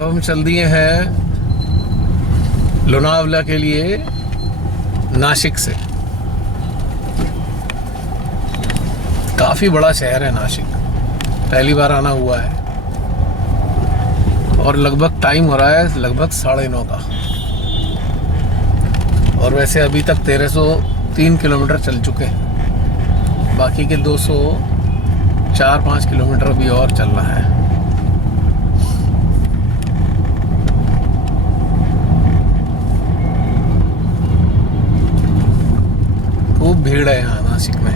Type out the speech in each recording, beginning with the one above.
तो हम चल दिए हैं लोनावला के लिए नासिक से। काफ़ी बड़ा शहर है नासिक, पहली बार आना हुआ है और लगभग टाइम हो रहा है लगभग 9:30 का। और वैसे अभी तक 1303 किलोमीटर चल चुके हैं, बाकी के 204-5 किलोमीटर अभी और चलना है। खूब भीड़ है यहाँ नासिक में।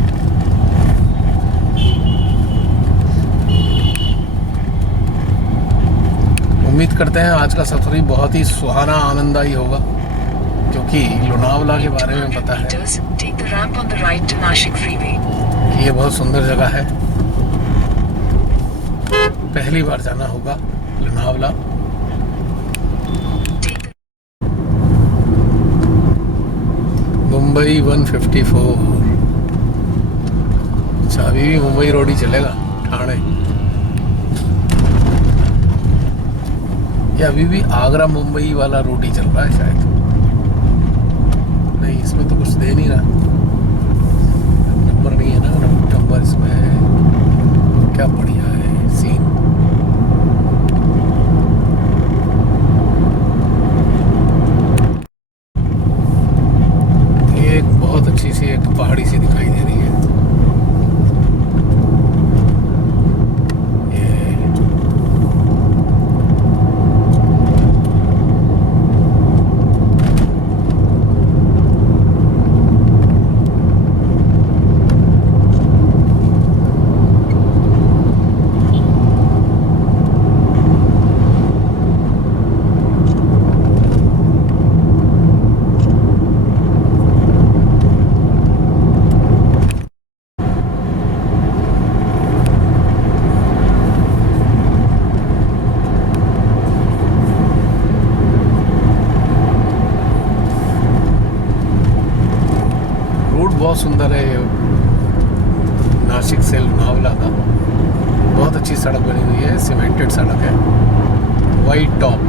उम्मीद करते हैं आज का सफर ही बहुत ही सुहाना आनंददायी होगा, क्योंकि लोनावला के बारे में पता है कि ये बहुत सुंदर जगह है। पहली बार जाना होगा लोनावला। मुंबई 154। अच्छा, अभी भी मुंबई रोड ही चलेगा ठाणे, या अभी भी आगरा मुंबई वाला रूट ही चल रहा है शायद। नहीं, इसमें तो कुछ दे नहीं रहा, नंबर नहीं है ना, नंबर इसमें। क्या बढ़िया है सीन। ये एक बहुत अच्छी सी एक पहाड़ी सी दिखाई दे रही है। बहुत सुंदर है ये नासिक से लोनावला का। बहुत अच्छी सड़क बनी हुई है, सीमेंटेड सड़क है, वाइट टॉप।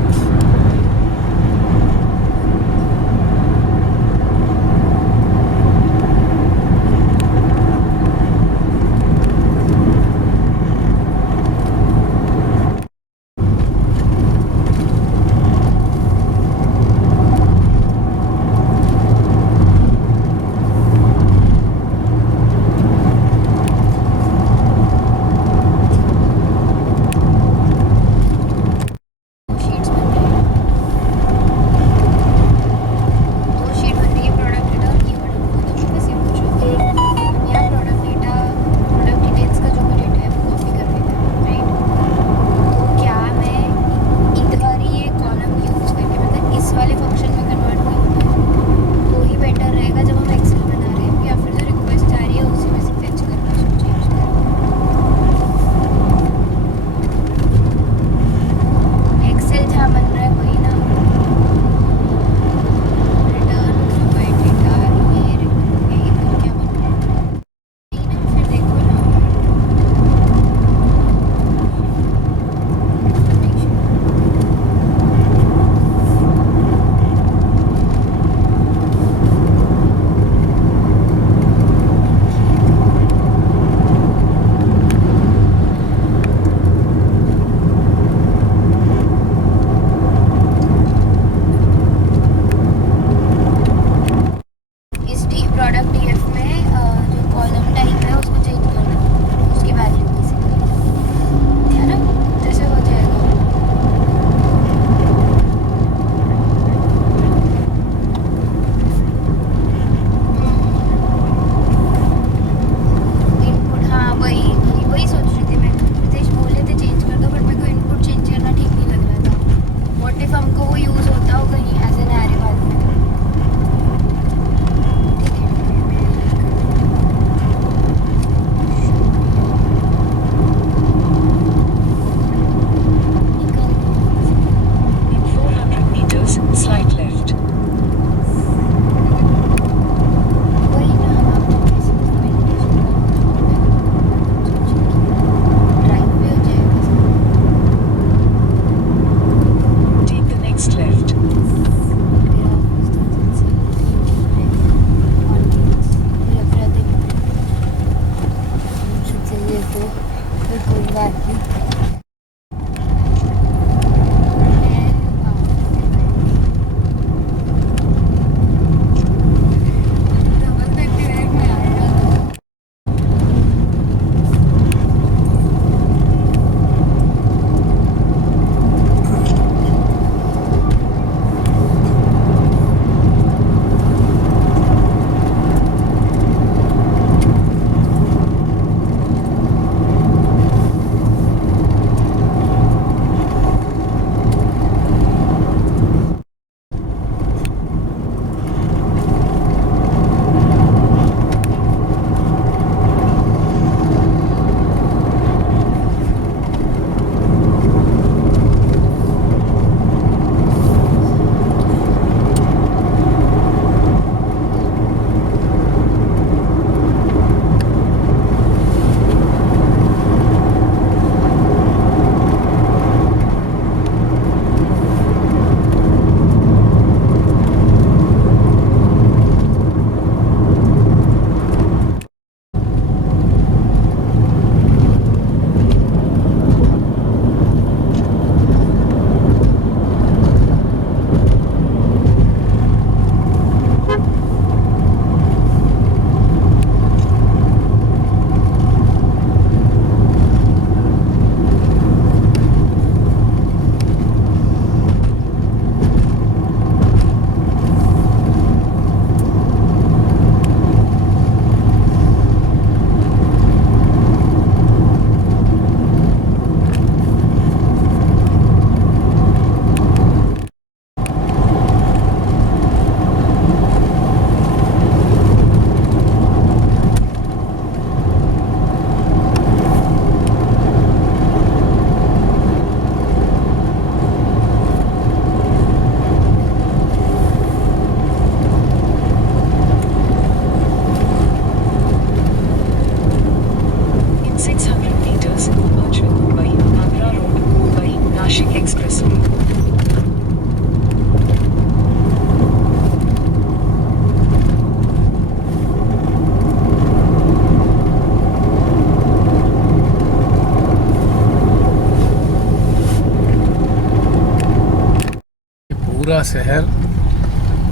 पूरा शहर,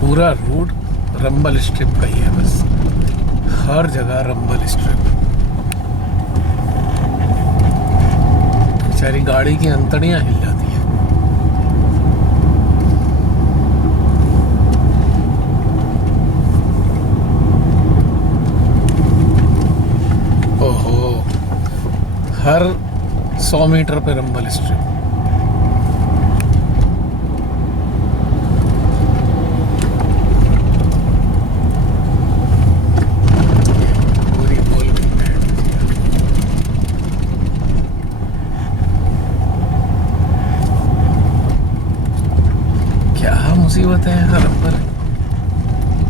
पूरा रूट रंबल स्ट्रिप का ही है बस। हर जगह रंबल स्ट्रिप। बेचारी गाड़ी की अंतड़ियां हिल जाती हैं। ओहो, हर 100 मीटर पे रंबल स्ट्रिप। पूरी बोल गई मैं। क्या मुसीबत है हर रंबल।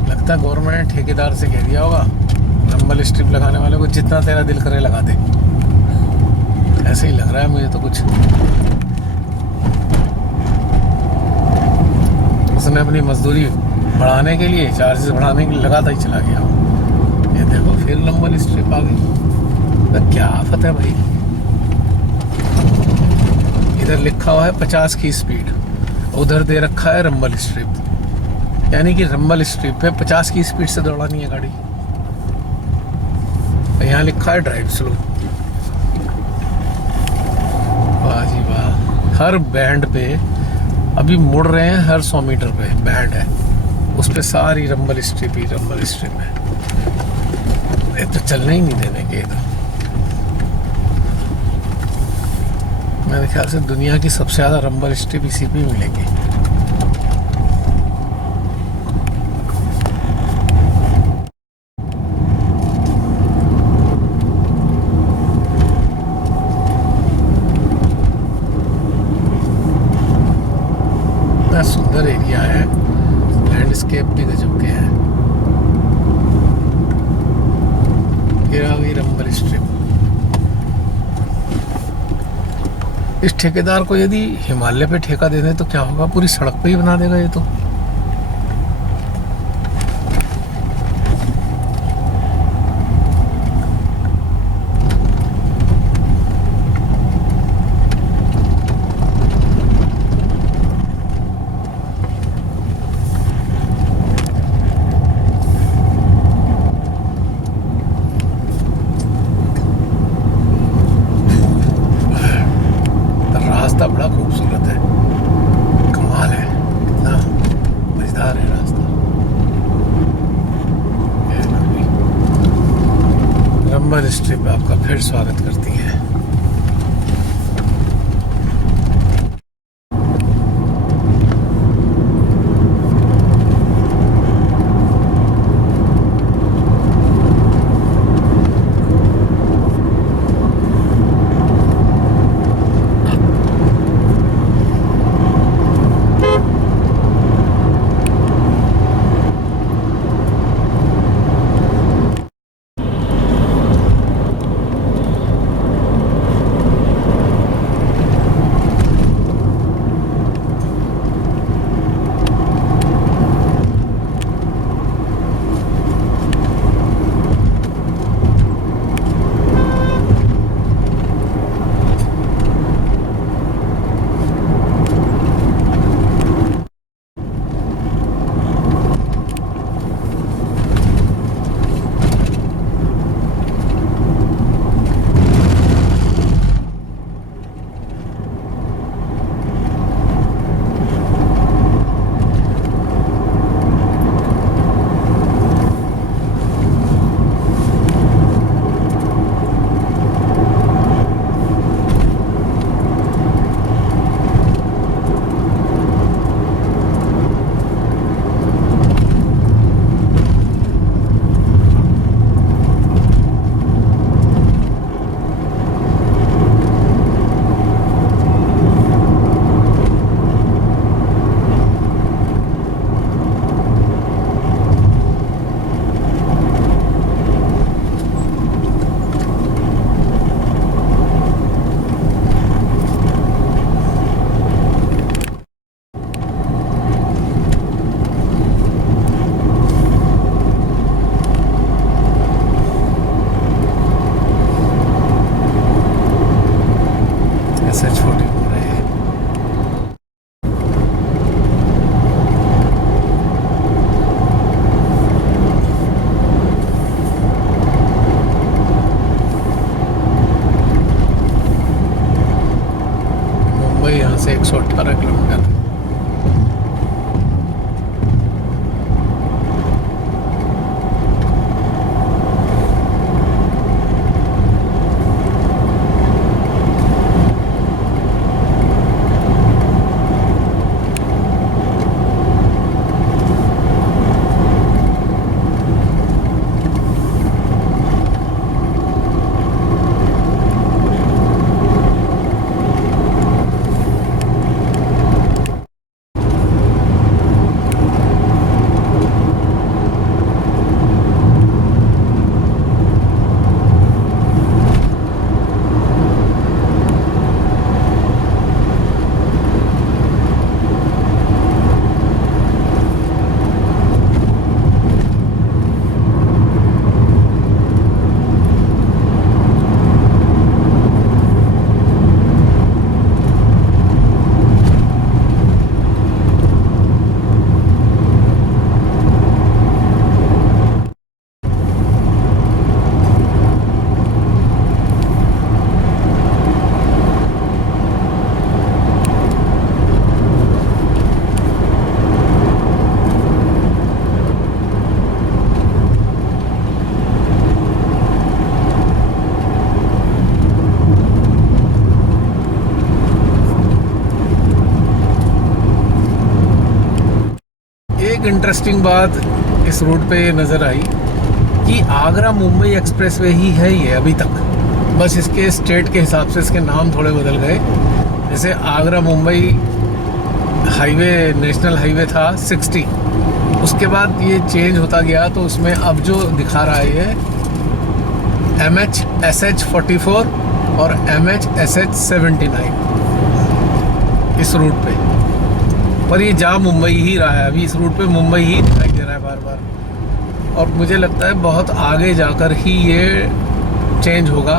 लगता गवर्नमेंट ने ठेकेदार से कह दिया होगा रंबल स्ट्रिप लगाने वाले को जितना तेरा दिल करे लगा दे। ऐसे ही लग रहा है मुझे तो कुछ। उसने अपनी मजदूरी बढ़ाने के लिए, चार्जेस बढ़ाने के लिए लगाता ही चला गया। ये देखो फिर रंबल स्ट्रिप आ गई। तो क्या आफत है भाई। इधर लिखा हुआ है 50 की स्पीड, उधर दे रखा है रंबल स्ट्रिप। यानी कि रंबल स्ट्रिप पे 50 की स्पीड से दौड़ानी है गाड़ी। यहाँ लिखा है ड्राइव स्लो। वाह जी वाह। हर बैंड पे अभी मुड़ रहे हैं, हर 100 मीटर पे बैंड है, उस पे सारी रंबल स्ट्रिप ही रंबल स्ट्रिप है। ये तो चलने ही नहीं देने के। तो मेरे ख्याल से दुनिया की सबसे ज़्यादा रंबल स्ट्रिप इसी पे मिलेगी। इतना सुंदर एरिया है, लैंडस्केप भी गजब के हैं। ये आ गई रंबल स्ट्रिप। इस ठेकेदार को यदि हिमालय पे ठेका दे दें तो क्या होगा, पूरी सड़क पे ही बना देगा ये तो। रास्ता बड़ा खूबसूरत है, कमाल है, कितना मजेदार है रास्ता। रंबल स्ट्रिप आपका फिर स्वागत करती है। 118 किलोमीटर। एक इंटरेस्टिंग बात इस रूट पे नज़र आई कि आगरा मुंबई एक्सप्रेसवे ही है ये अभी तक, बस इसके स्टेट के हिसाब से इसके नाम थोड़े बदल गए। जैसे Agra Mumbai highway national highway था 60, उसके बाद ये चेंज होता गया, तो उसमें अब जो दिखा रहा है ये MHSH 44 और MHSH 79 इस रूट पे, पर ये जा मुंबई ही रहा है अभी। इस रूट पे मुंबई ही दिखाई दे रहा है बार बार, और मुझे लगता है बहुत आगे जाकर ही ये चेंज होगा।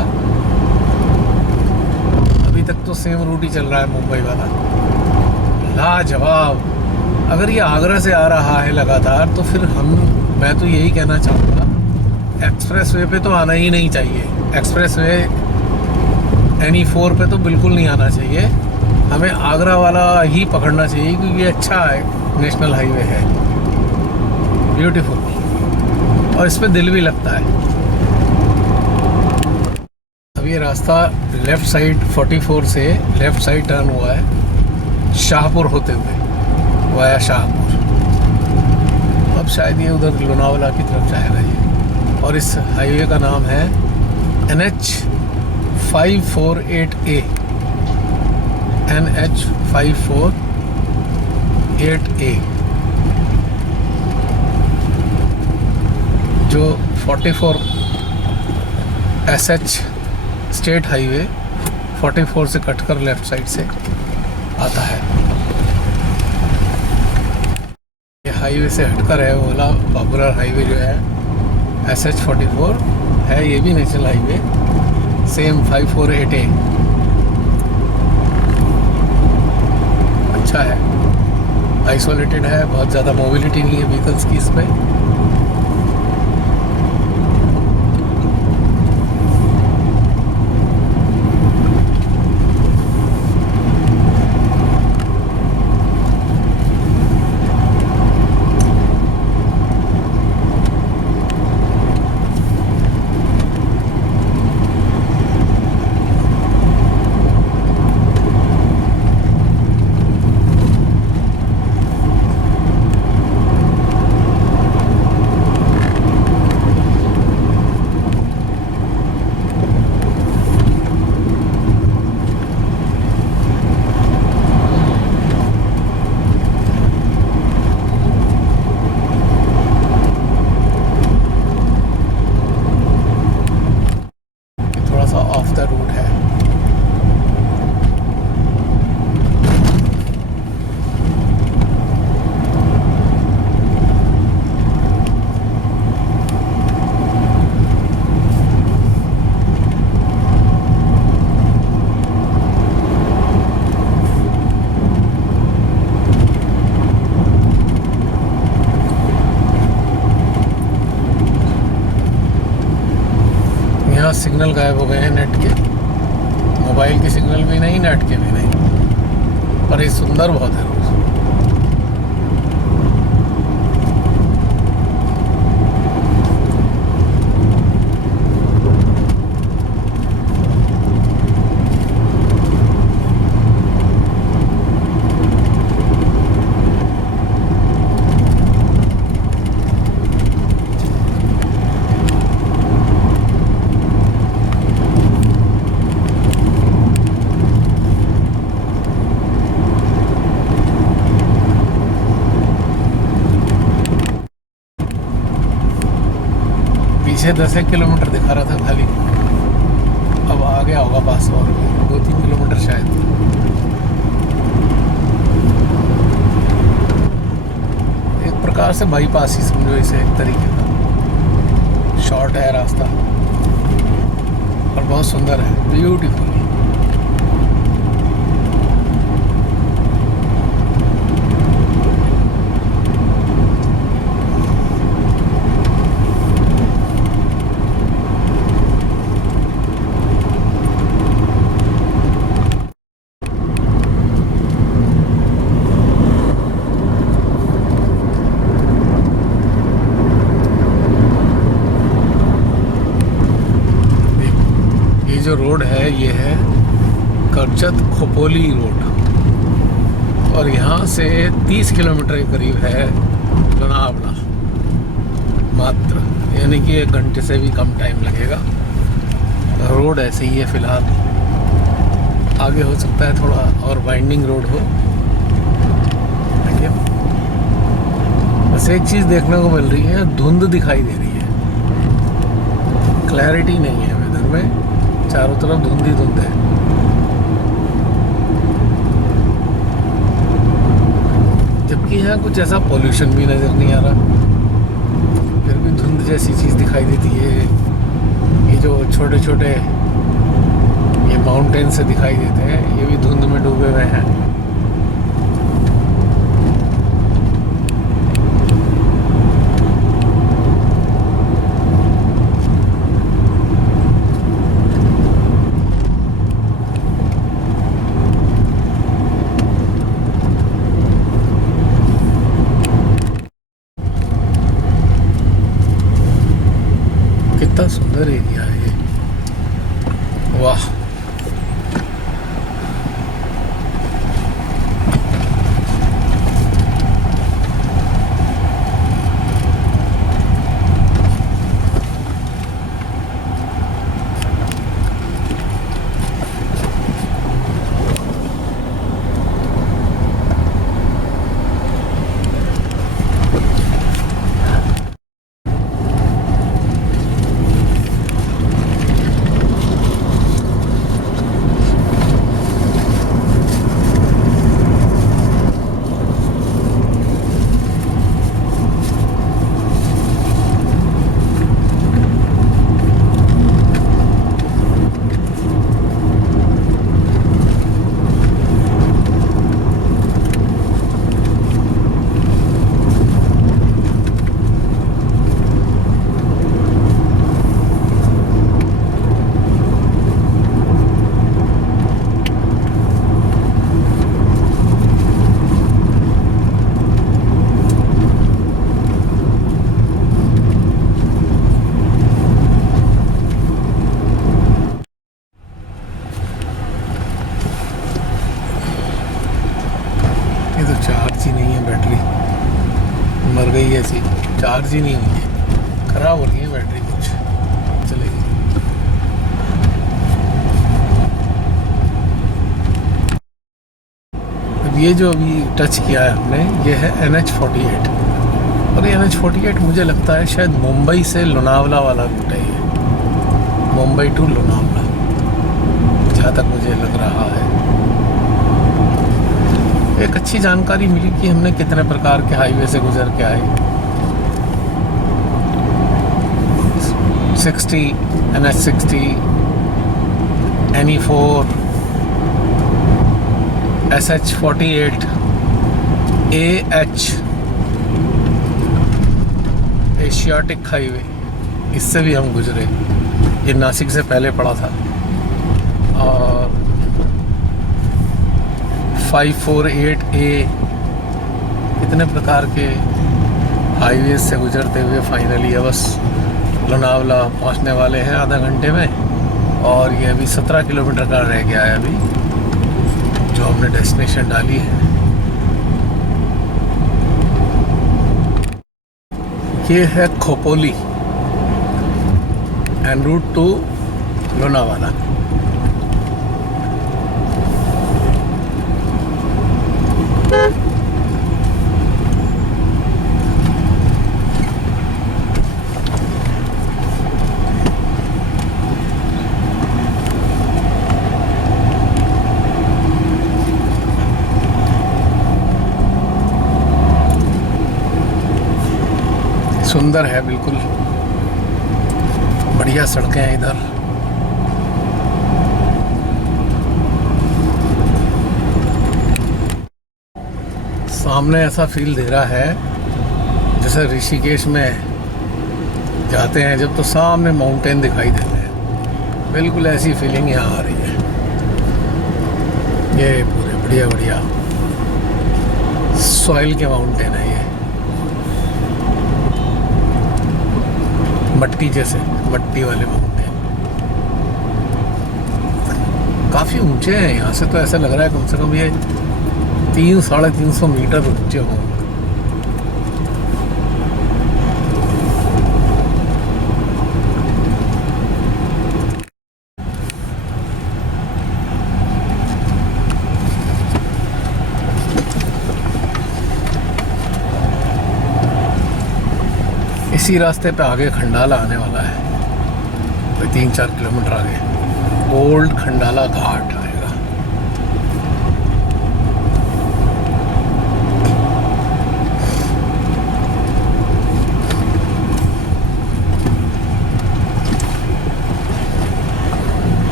अभी तक तो सेम रूट ही चल रहा है मुंबई वाला। लाजवाब। अगर ये आगरा से आ रहा है लगातार, तो फिर मैं तो यही कहना चाहूँगा, एक्सप्रेसवे पे तो आना ही नहीं चाहिए। एक्सप्रेसवे NE4 पे तो बिल्कुल नहीं आना चाहिए, हमें आगरा वाला ही पकड़ना चाहिए, क्योंकि ये अच्छा है, नेशनल हाईवे है, ब्यूटीफुल, और इस पे दिल भी लगता है। अब ये रास्ता लेफ़्ट साइड 44 से लेफ़्ट साइड टर्न हुआ है शाहपुर होते हुए, वाया शाहपुर। अब शायद ये उधर लोनावाला की तरफ जाएगा ये, और इस हाईवे का नाम है NH 548A। NH 548A, जो 44 SH स्टेट हाईवे 44 से कटकर लेफ्ट साइड से आता है। ये हाईवे से हटकर है वो वाला पॉपुलर हाईवे जो है SH 44 है, ये भी नेशनल हाईवे सेम 548A। अच्छा है, आइसोलेटेड है, बहुत ज़्यादा मोबिलिटी नहीं है व्हीकल्स की इसमें। सिग्नल गायब हो गए हैं नेट के, मोबाइल के सिग्नल भी नहीं, नेट के भी नहीं। पर ये सुंदर बहुत है रोड। पीछे 10 किलोमीटर दिखा रहा था खाली, अब आ गया होगा पास और 2-3 किलोमीटर शायद। एक प्रकार से बाईपास ही समझो इसे, एक तरीके का शॉर्ट है रास्ता और बहुत सुंदर है, ब्यूटीफुल। जो रोड है ये है करजत खोपोली रोड और यहाँ से 30 किलोमीटर के करीब है लोनावला मात्र, यानी कि 1 घंटे से भी कम टाइम लगेगा। रोड ऐसे ही है फिलहाल, आगे हो सकता है थोड़ा और वाइंडिंग रोड हो। देखिए बस एक चीज़ देखने को मिल रही है, धुंध दिखाई दे रही है, क्लैरिटी नहीं है वेदर में, चारों तरफ धुंध ही धुंध है। जबकि यहाँ कुछ ऐसा पॉल्यूशन भी नज़र नहीं आ रहा, फिर भी धुंध जैसी चीज़ दिखाई देती है। ये जो छोटे छोटे ये माउंटेन से दिखाई देते हैं, ये भी धुंध में डूबे हुए हैं। कितना सुंदर एरिया है ये, वाह। चार्ज ही नहीं है बैटरी, मर गई है ऐसी, चार्ज ही नहीं हुई है, खराब हो रही है बैटरी कुछ, चलेगी। अब ये जो अभी टच किया है हमने, ये है NH48 और ये NH48 मुझे लगता है शायद मुंबई से लोनावला वाला रूट है ये, मुंबई टू लोनावला, जहाँ तक मुझे लग रहा है। एक अच्छी जानकारी मिली कि हमने कितने प्रकार के हाईवे से गुजर के आए। 60, NH60, NE4, SH48, AH Asiatic highway, इससे भी हम गुजरे, ये नासिक से पहले पड़ा था। और 548A, कितने प्रकार के हाईवे से गुजरते हुए फाइनली अब बस लोनावला पहुंचने वाले हैं आधा घंटे में। और ये अभी 17 किलोमीटर का रह गया है अभी जो हमने डेस्टिनेशन डाली है। ये है Khopoli and route to Lonavala. सुंदर है, बिल्कुल बढ़िया सड़कें हैं इधर। सामने ऐसा फील दे रहा है जैसे ऋषिकेश में जाते हैं जब तो सामने माउंटेन दिखाई देते हैं, बिल्कुल ऐसी फीलिंग यहाँ आ रही है। ये पूरे बढ़िया बढ़िया सॉइल के माउंटेन है ये, मट्टी जैसे, मट्टी वाले माउंटेन काफ़ी ऊंचे हैं। यहाँ से तो ऐसा लग रहा है कम से कम ये 300-350 मीटर ऊंचे हों। इसी रास्ते पे आगे खंडाला आने वाला है, कोई 3-4 किलोमीटर आगे ओल्ड खंडाला घाट आएगा।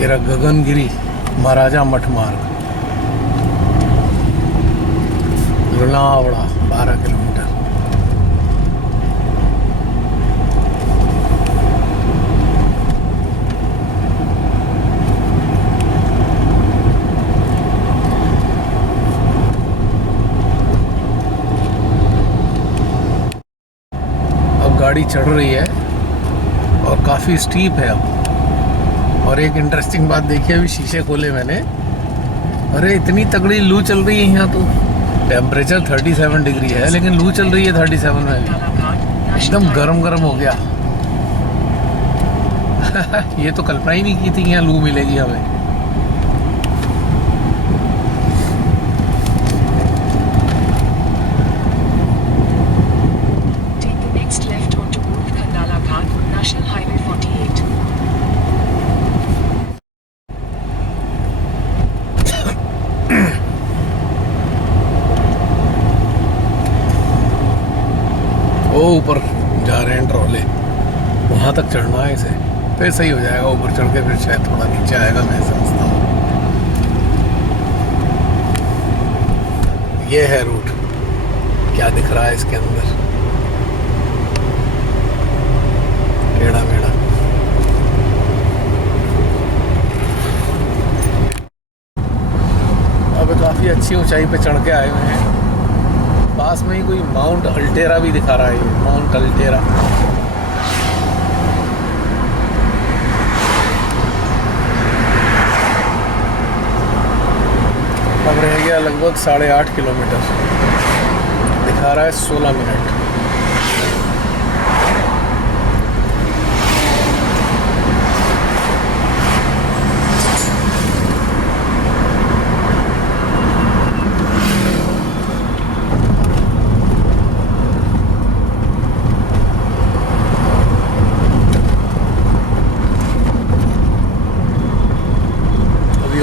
ये रहा गगनगिरी महाराजा मठ मार्ग, लोनावला 12 किलोमीटर। गाड़ी चढ़ रही है और काफ़ी स्टीप है अब। और एक इंटरेस्टिंग बात देखिए, अभी शीशे खोले मैंने, अरे इतनी तगड़ी लू चल रही है यहाँ तो। टेम्परेचर 37 डिग्री है लेकिन लू चल रही है 37 में भी, एकदम गरम गरम हो गया। ये तो कल्पना ही नहीं की थी यहाँ लू मिलेगी हमें। ऊपर जा रहे हैं ट्रॉले, वहाँ तक चढ़ना है इसे, फिर सही हो जाएगा। ऊपर चढ़ के फिर शायद थोड़ा नीचे आएगा, मैं समझता हूँ। ये है रूट, क्या दिख रहा है इसके अंदर, टेढ़ा मेढ़ा। अब काफ़ी अच्छी ऊंचाई पे चढ़ के आए हुए हैं। पास में ही कोई माउंट अल्टेरा भी दिखा रहा है, ये माउंट अल्टेरा। अब रह गया लगभग 8.5 किलोमीटर, दिखा रहा है 16 मिनट।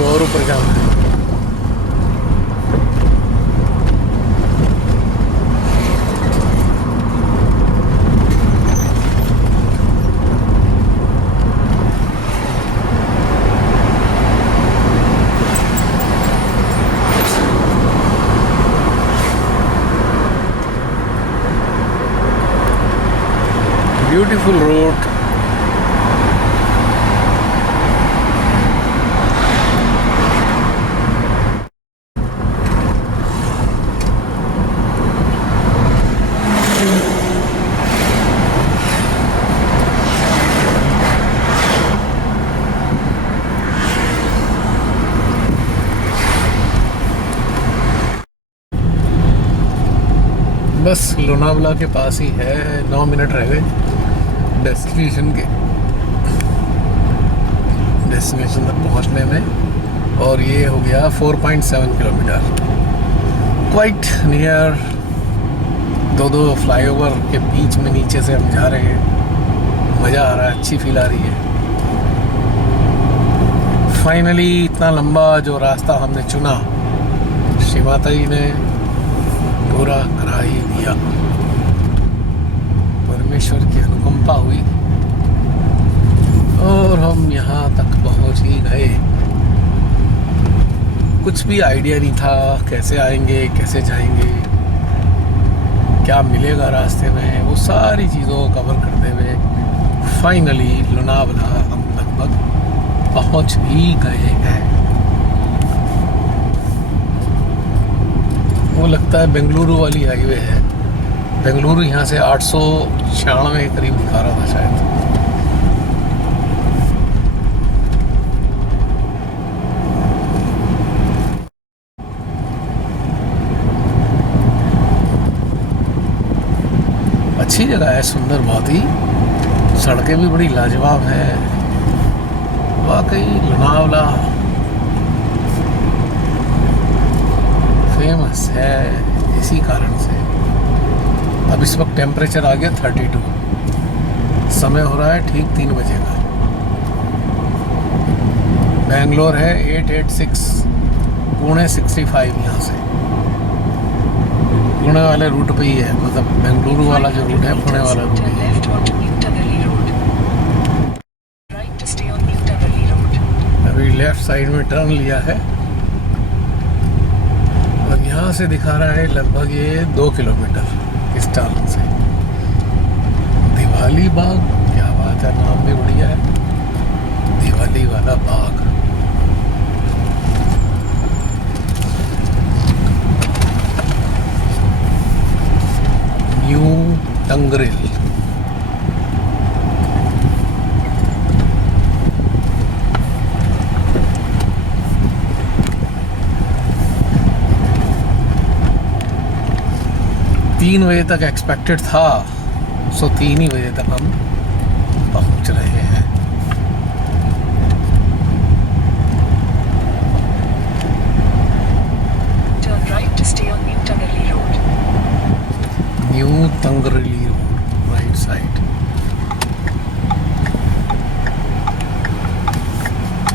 और ऊपर जाना है। Beautiful road. बस लोनावला के पास ही है, 9 मिनट रह गए डेस्टिनेशन तक पहुंचने में। और ये हो गया 4.7 किलोमीटर, क्वाइट नियर। दो फ्लाईओवर के बीच में नीचे से हम जा रहे हैं, मज़ा आ रहा है, अच्छी फील आ रही है। फाइनली इतना लंबा जो रास्ता हमने चुना, श्री माता जी ने पूरा करा ही दिया। परमेश्वर की अनुकंपा हुई और हम यहाँ तक पहुँच ही गए। कुछ भी आइडिया नहीं था कैसे आएंगे, कैसे जाएंगे, क्या मिलेगा रास्ते में। वो सारी चीज़ों को कवर करते हुए फाइनली लोनावला हम लगभग पहुँच ही गए हैं। वो लगता है बेंगलुरु वाली हाईवे है। बेंगलुरु यहाँ से 896 के करीब दिखा रहा था शायद। अच्छी जगह है, सुंदर बहुत ही, सड़कें भी बड़ी लाजवाब है वाकई। लोनावला फेमस है इसी कारण से। अब इस वक्त टेम्परेचर आ गया 32, समय हो रहा है ठीक 3 बजे का। बेंगलोर है 886, पुणे 65 यहाँ से। पुणे वाले रूट पे ही है, मतलब बेंगलुरु वाला जो रूट है पुणे वाला रूट ही है। अभी लेफ्ट साइड में टर्न लिया है और यहाँ से दिखा रहा है लगभग ये 2 किलोमीटर इस टर्न से। दिवाली बाग, क्या बात है, नाम भी बढ़िया है, दिवाली वाला बाग। न्यू टंगरिल। तीन बजे तक एक्सपेक्टेड था, सो 3 ही बजे तक हम पहुंच रहे हैं। Turn right to stay on New Tangerli Road. New Tangerli road, right side.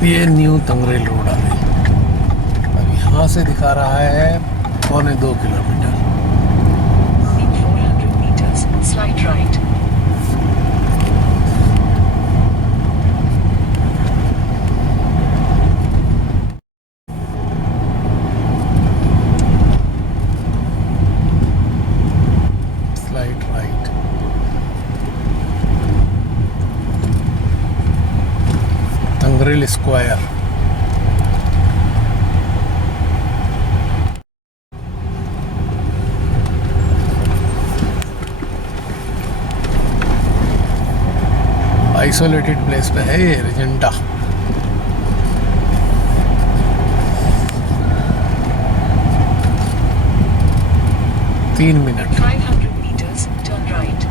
ये न्यू तंगरेल रोड आ गई। अब यहाँ से दिखा रहा है 1.25 kilometre. In 400 meters, slide right. Slide right. Tangrel square. Isolated place पे है ये रेजेंटा। तीन minute. 500 meters, turn right.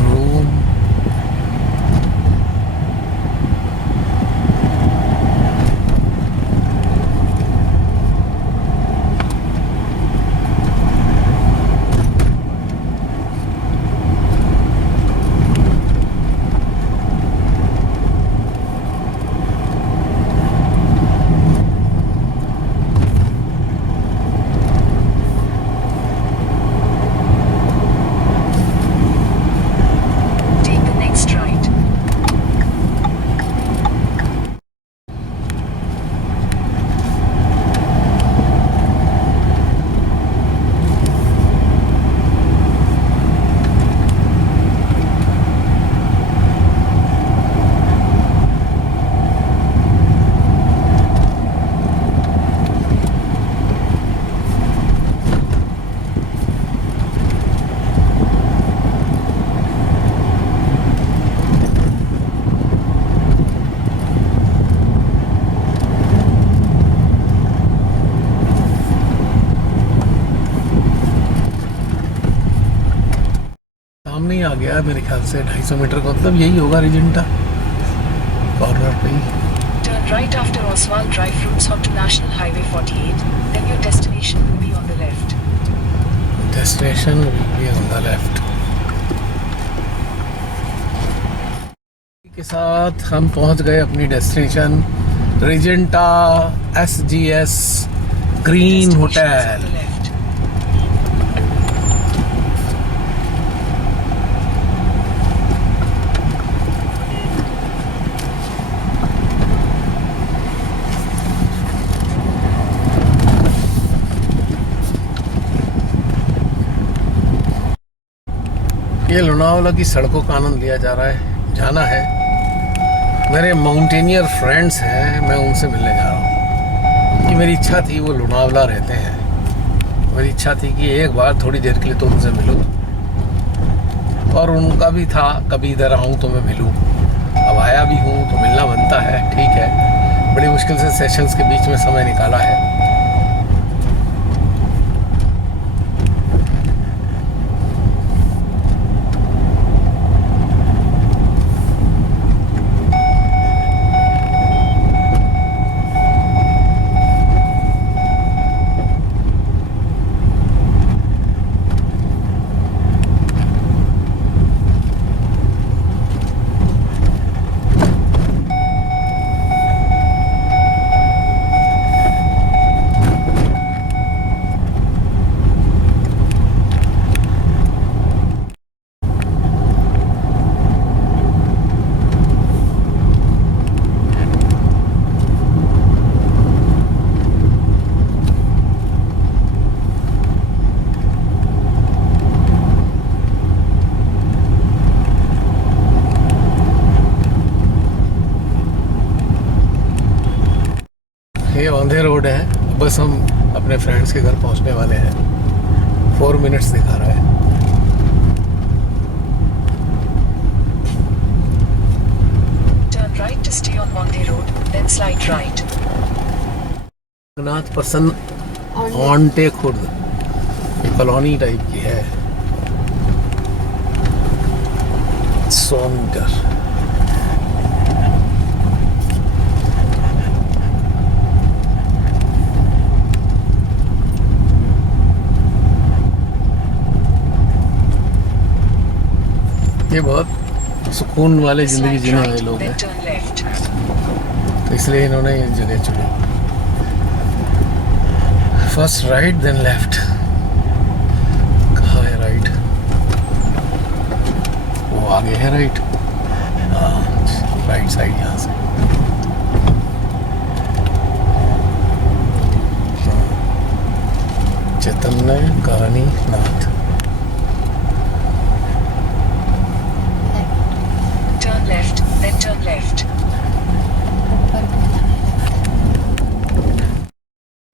Room ही आ गया मेरे ख्याल से 250 मीटर का, मतलब यही होगा रिजेंटा कॉर्नर पे ही। Turn right after Oswald Drive routes onto National Highway 48. Then your destination will be on the left. Destination भी ऑन द लेफ्ट के साथ हम पहुंच गए अपनी destination Regenta SGS green Destination is on hotel. the left. ये लोनावाला की सड़कों का आनंद लिया जा रहा है, जाना है। मेरे माउंटेनियर फ्रेंड्स हैं, मैं उनसे मिलने जा रहा हूँ। कि मेरी इच्छा थी, वो लोनावाला रहते हैं, मेरी इच्छा थी कि एक बार थोड़ी देर के लिए तो उनसे मिलूँ, और उनका भी था कभी इधर आऊँ तो मैं मिलूँ। अब आया भी हूँ तो मिलना बनता है, ठीक है। बड़ी मुश्किल से सेशंस के बीच में समय निकाला है। ये औंधे रोड है, बस हम अपने फ्रेंड्स के घर पहुंचने वाले हैं। 4 मिनट्स दिखा रहा है। Turn right to stay on Monday Road, then slide right. Raghunath प्रसन्न ऑन्टे खुर्द, ये कॉलोनी टाइप की है। 100 मीटर। ये बहुत सुकून वाले जिंदगी Slide जीने वाले right, लोग then हैं, turn left. तो इसलिए इन्होंने ये जगह चुनी। First right then left. कहाँ है राइट? वो आगे है राइट। हाँ, राइट साइड यहाँ से। चैतन्य कहानी नाथ। Turn left, then turn left.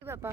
पापा